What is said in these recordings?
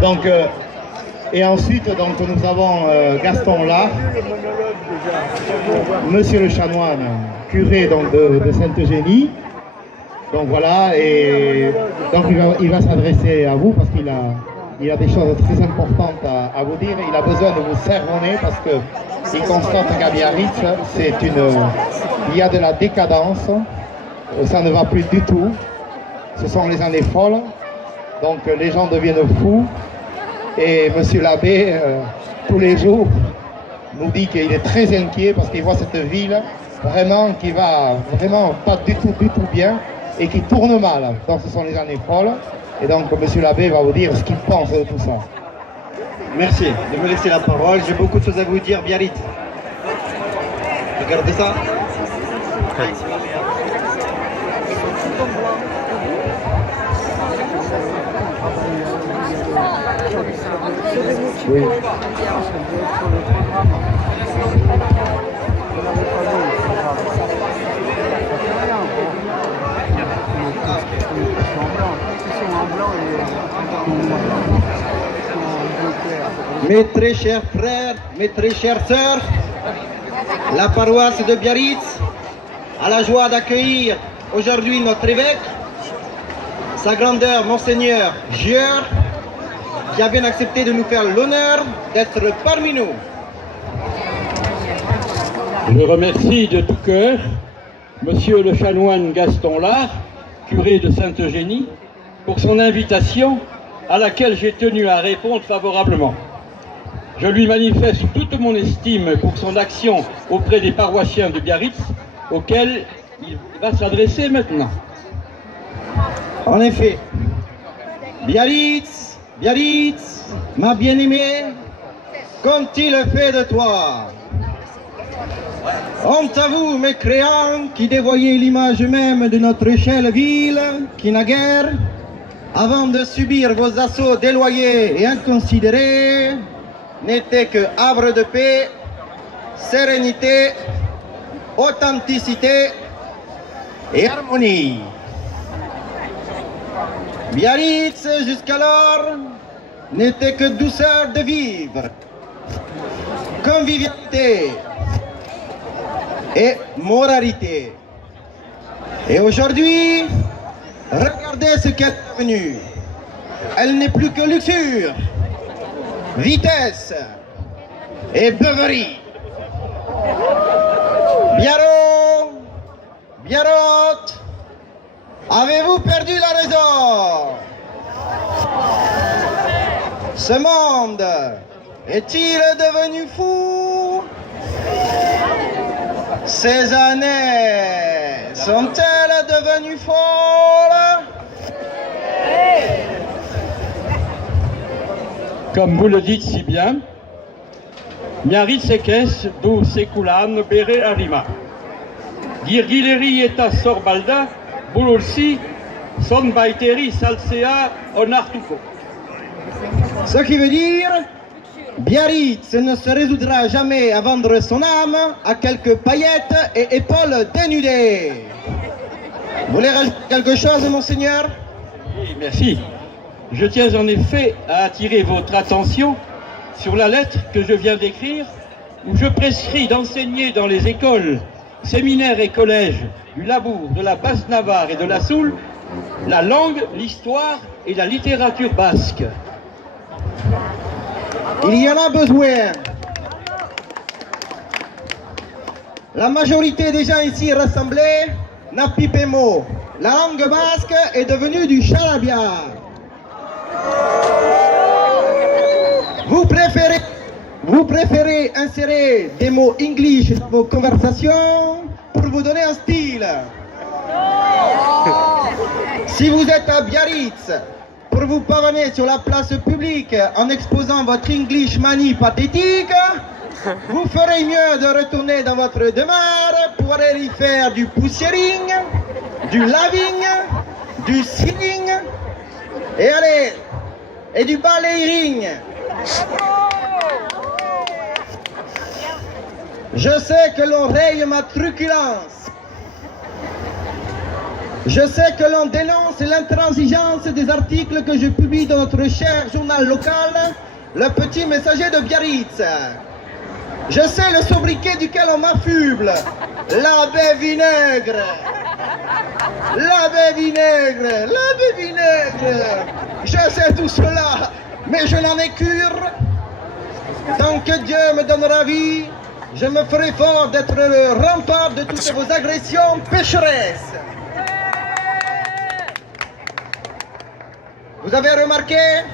Donc, et ensuite, donc, nous avons Gaston là, Monsieur le chanoine, curé donc, de Sainte-Eugénie. Donc voilà, et donc il va s'adresser à vous parce qu'il a des choses très importantes à vous dire. Il a besoin de vous sermonner parce qu'il constate qu'à Biarritz, il y a de la décadence, ça ne va plus du tout. Ce sont les années folles, donc les gens deviennent fous. Et monsieur l'abbé, tous les jours, nous dit qu'il est très inquiet parce qu'il voit cette ville vraiment qui va vraiment pas du tout bien et qui tourne mal. Donc ce sont les années folles. Et donc monsieur l'abbé va vous dire ce qu'il pense de tout ça. Merci de me laisser la parole. J'ai beaucoup de choses à vous dire, Biarritz. Regardez ça. Oui. Mes très chers frères, mes très chères sœurs, la paroisse de Biarritz a la joie d'accueillir aujourd'hui notre évêque, sa grandeur Monseigneur Gieur, qui a bien accepté de nous faire l'honneur d'être parmi nous. Je remercie de tout cœur Monsieur le chanoine Gaston Lard, curé de Sainte-Eugénie, pour son invitation à laquelle j'ai tenu à répondre favorablement. Je lui manifeste toute mon estime pour son action auprès des paroissiens de Biarritz, auxquels il va s'adresser maintenant. En effet, Biarritz, ma bien-aimée, qu'ont-ils fait de toi? Honte à vous, mécréants, qui dévoyez l'image même de notre chère ville, qui naguère, avant de subir vos assauts déloyés et inconsidérés, n'était que havre de paix, sérénité, authenticité et harmonie. Biarritz, jusqu'alors, n'était que douceur de vivre, convivialité et moralité. Et aujourd'hui, regardez ce qu'elle est devenue. Elle n'est plus que luxure, vitesse et beuverie. Biarrot, avez-vous perdu la raison? Ce monde est-il devenu fou? Ces années sont-elles devenues folles? Comme vous le dites si bien, Biarritz ekes du seculan bere arima. Girgileri eta sorbalda, bulursi, son baiteri salsea onartuko. Ce qui veut dire, Biarritz ne se résoudra jamais à vendre son âme à quelques paillettes et épaules dénudées. Vous voulez rajouter quelque chose, monseigneur? Oui, merci. Je tiens en effet à attirer votre attention sur la lettre que je viens d'écrire, où je prescris d'enseigner dans les écoles, séminaires et collèges du Labour, de la Basse-Navarre et de la Soule, la langue, l'histoire et la littérature basque. Il y en a besoin. La majorité des gens ici rassemblés n'a pipé mot. La langue basque est devenue du charabia. Vous préférez insérer des mots English dans vos conversations pour vous donner un style. Si vous êtes à Biarritz, pour vous pavaner sur la place publique en exposant votre English manie pathétique, vous ferez mieux de retourner dans votre demeure pour aller y faire du poussiering, du laving, du singing et du balayering. Je sais que l'on raye ma truculence. Je sais que l'on dénonce l'intransigeance des articles que je publie dans notre cher journal local, Le Petit Messager de Biarritz. Je sais le sobriquet duquel on m'affuble, l'abbé vinaigre. L'abbé vinaigre, l'abbé vinaigre. Je sais tout cela, mais je n'en ai cure. Tant que Dieu me donnera vie, je me ferai fort d'être le rempart de toutes vos agressions pécheresses. Vous avez remarqué,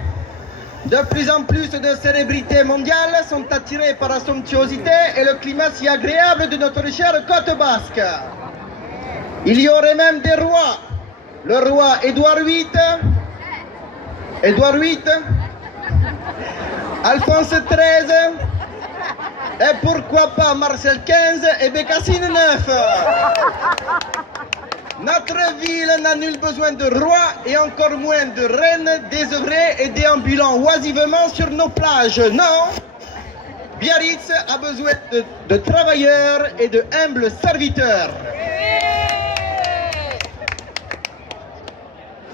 de plus en plus de célébrités mondiales sont attirées par la somptuosité et le climat si agréable de notre chère côte basque. Il y aurait même des rois. Le roi Édouard VIII, Alphonse XIII, et pourquoi pas Marcel XV et Bécassine IX. Notre ville n'a nul besoin de roi et encore moins de reines désœuvrées et déambulant oisivement sur nos plages. Non, Biarritz a besoin de travailleurs et de humbles serviteurs.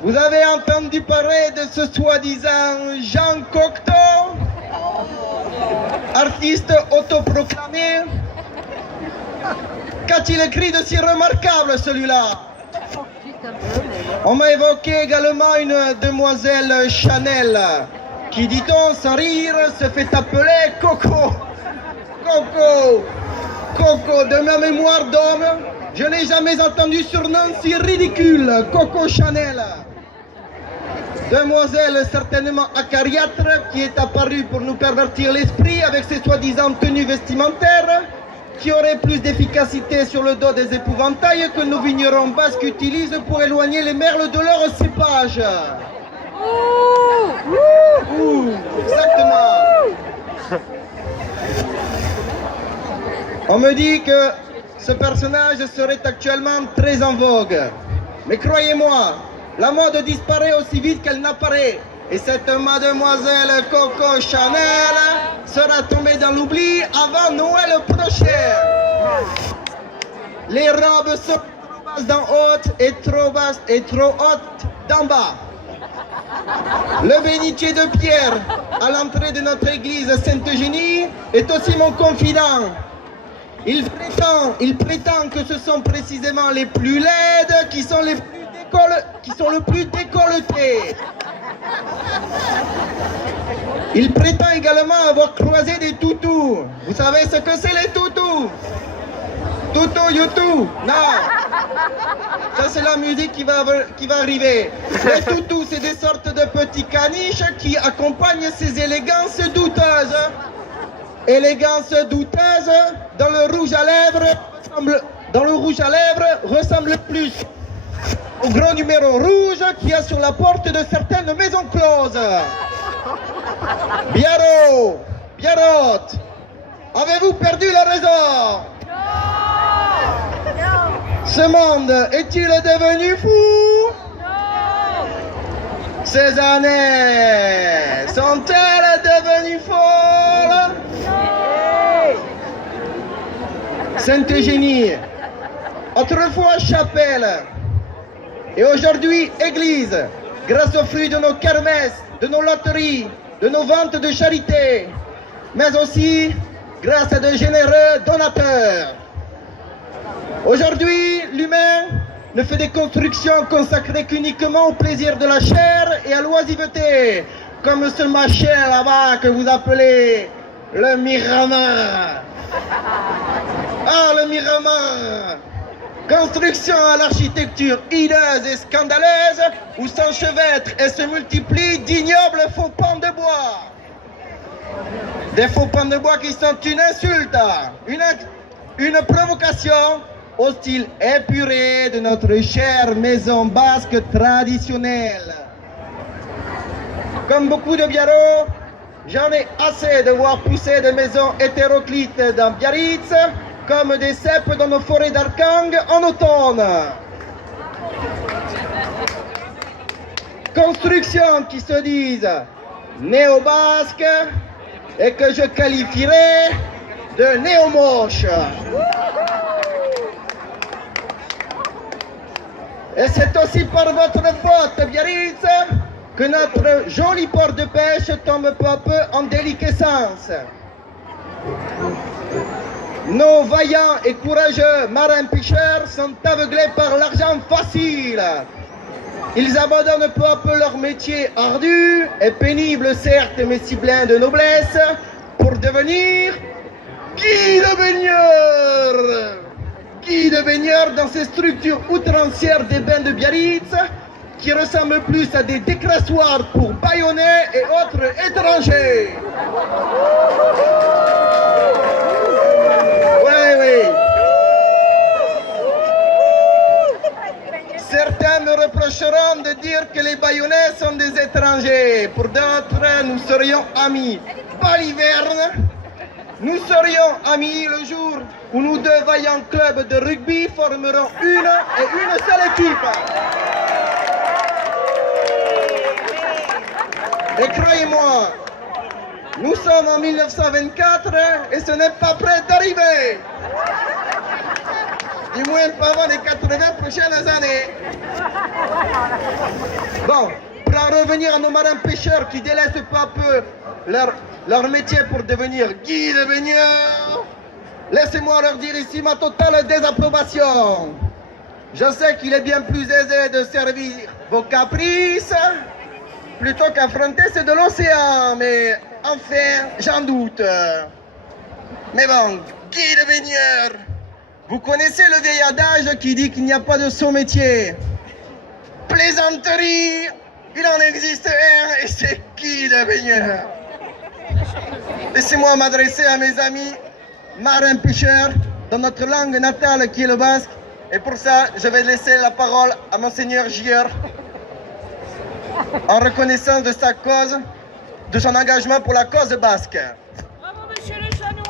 Vous avez entendu parler de ce soi-disant Jean Cocteau, artiste autoproclamé? Qu'a-t-il écrit de si remarquable celui-là? On m'a évoqué également une demoiselle Chanel qui, dit-on sans rire, se fait appeler Coco. Coco, de ma mémoire d'homme, je n'ai jamais entendu surnom si ridicule, Coco Chanel. Demoiselle certainement acariâtre qui est apparue pour nous pervertir l'esprit avec ses soi-disant tenues vestimentaires qui auraient plus d'efficacité sur le dos des épouvantails que nos vignerons basques utilisent pour éloigner les merles de leur cépage. Exactement. On me dit que ce personnage serait actuellement très en vogue. Mais croyez-moi, la mode disparaît aussi vite qu'elle n'apparaît. Et cette mademoiselle Coco Chanel sera tombée dans l'oubli avant Noël prochain. Les robes sont trop basses d'en haut et trop basses et trop hautes d'en bas. Le bénitier de Pierre à l'entrée de notre église Sainte-Eugénie est aussi mon confident. Il prétend que ce sont précisément les plus laides qui sont le plus décolletés. Il prétend également avoir croisé des toutous. Vous savez ce que c'est les toutous? Toutou, youtou? Non. Ça c'est la musique qui va arriver. Les toutous, c'est des sortes de petits caniches qui accompagnent ces élégances douteuses. Élégance douteuse dans le rouge à lèvres ressemble plus au gros numéro rouge qu'il y a sur la porte de certaines maisons closes. Biarrot, avez-vous perdu la raison? Ce monde est-il devenu fou? Ces années sont-elles devenues folles? Sainte-Eugénie, autrefois chapelle, et aujourd'hui église, grâce aux fruits de nos kermesses, de nos loteries, de nos ventes de charité, mais aussi grâce à de généreux donateurs. Aujourd'hui, l'humain ne fait des constructions consacrées qu'uniquement au plaisir de la chair et à l'oisiveté, comme ce machin là-bas que vous appelez le Miramar. Ah, le Miramar! Construction à l'architecture hideuse et scandaleuse où s'enchevêtrent et se multiplient d'ignobles faux pans de bois. Des faux pans de bois qui sont une insulte, une provocation au style épuré de notre chère maison basque traditionnelle. Comme beaucoup de Biarros, j'en ai assez de voir pousser des maisons hétéroclites dans Biarritz comme des cèpes dans nos forêts d'Arkang en automne. Constructions qui se disent néo-basques et que je qualifierais de néo-moches. Et c'est aussi par votre faute, Biarritz, que notre joli port de pêche tombe peu à peu en déliquescence. Nos vaillants et courageux marins-pêcheurs sont aveuglés par l'argent facile. Ils abandonnent peu à peu leur métier ardu et pénible, certes, mais si plein de noblesse, pour devenir guides baigneurs. Guides baigneurs dans ces structures outrancières des bains de Biarritz qui ressemblent plus à des décrassoirs pour Bayonnais et autres étrangers. Oui. Certains me reprocheront de dire que les Bayonnais sont des étrangers. Pour d'autres, nous serions amis. Baliverne, nous serions amis le jour où nous deux vaillants clubs de rugby formeront une seule équipe. Et croyez-moi, nous sommes en 1924 et ce n'est pas prêt d'arriver. Du moins pas avant les 80 prochaines années. Bon, pour en revenir à nos marins pêcheurs qui délaissent peu à peu leur métier pour devenir guides baigneurs, laissez-moi leur dire ici ma totale désapprobation. Je sais qu'il est bien plus aisé de servir vos caprices plutôt qu'affronter ceux de l'océan, mais enfin, j'en doute. Mais bon, guide baigneur, vous connaissez le vieil adage qui dit qu'il n'y a pas de sot métier. Plaisanterie, il en existe un et c'est guide baigneur. Laissez-moi m'adresser à mes amis marins pêcheurs dans notre langue natale qui est le basque. Et pour ça, je vais laisser la parole à Monseigneur Gier en reconnaissance de sa cause, de son engagement pour la cause basque. Bravo, monsieur le chanoine.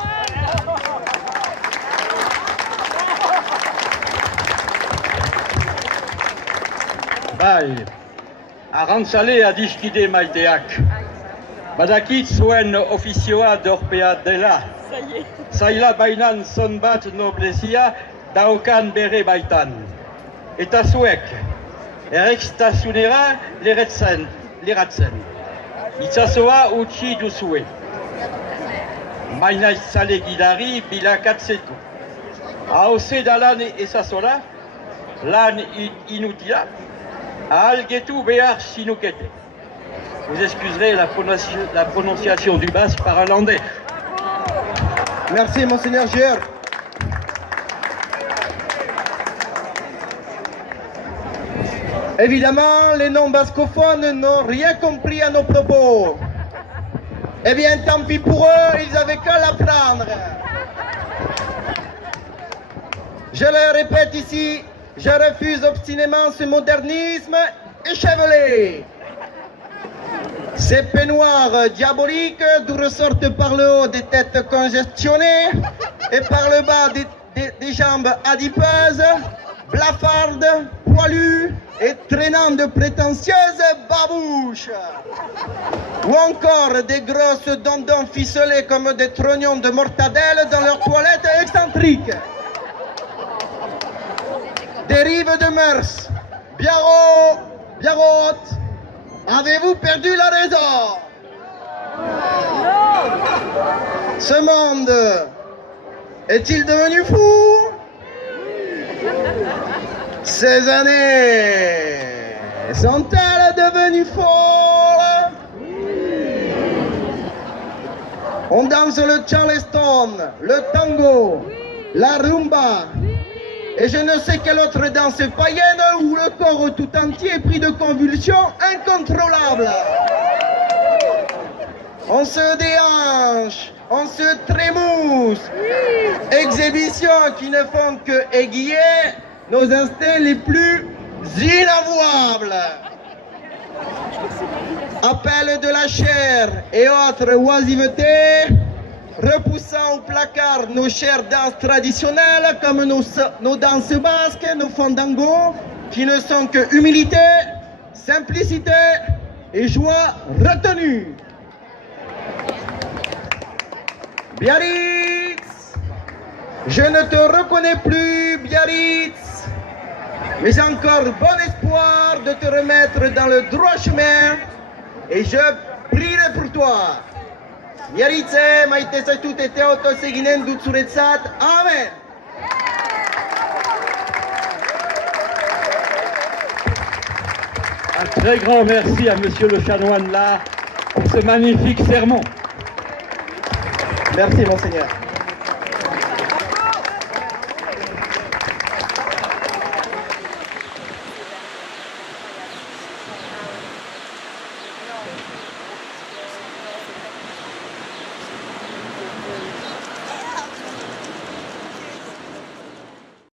Bai, arrantzale adiskide maiteak. Badakit zuen ofizioa dorpea dela. Zaila bainan zon bat noblezia daukan bere baitan. Eta zuek, errekstasunera leratzen. Itzazoa utzi duzue. Mainaiz zale gidari bilakatzetu. Hauze da lan ezazola, lan inutila, ahalgetu behar sinukete. Vous excuserez la prononciation du basque par un landais. Merci, Monseigneur Gier. Évidemment, les non-bascophones n'ont rien compris à nos propos. Eh bien, tant pis pour eux, ils avaient qu'à l'apprendre. Je le répète ici, je refuse obstinément ce modernisme échevelé. Ces peignoirs diaboliques d'où ressortent par le haut des têtes congestionnées et par le bas des jambes adipeuses, blafardes, poilues et traînant de prétentieuses babouches. Ou encore des grosses dindons ficelés comme des trognons de mortadelle dans leurs toilettes excentriques. Dérive de mœurs, Biarrot, avez-vous perdu la raison? Ce monde est-il devenu fou? Ces années sont-elles devenues folles? On danse le Charleston, le tango, la rumba, et je ne sais quelle autre danse païenne où le corps tout entier est pris de convulsions incontrôlables. On se déhanche, on se trémousse. Exhibitions qui ne font que aiguiller nos instincts les plus inavouables. Appel de la chair et autres oisivetés, repoussant au placard nos chères danses traditionnelles comme nos danses basques, nos fandangos, qui ne sont que humilité, simplicité et joie retenue. Biarritz, je ne te reconnais plus, Biarritz. Mais j'ai encore bon espoir de te remettre dans le droit chemin et je prierai pour toi. Biarritze, maite zaitut eta oto eginen dut zuretzat. Amen. Un très grand merci à Monsieur le chanoine là pour ce magnifique sermon. Merci, monseigneur.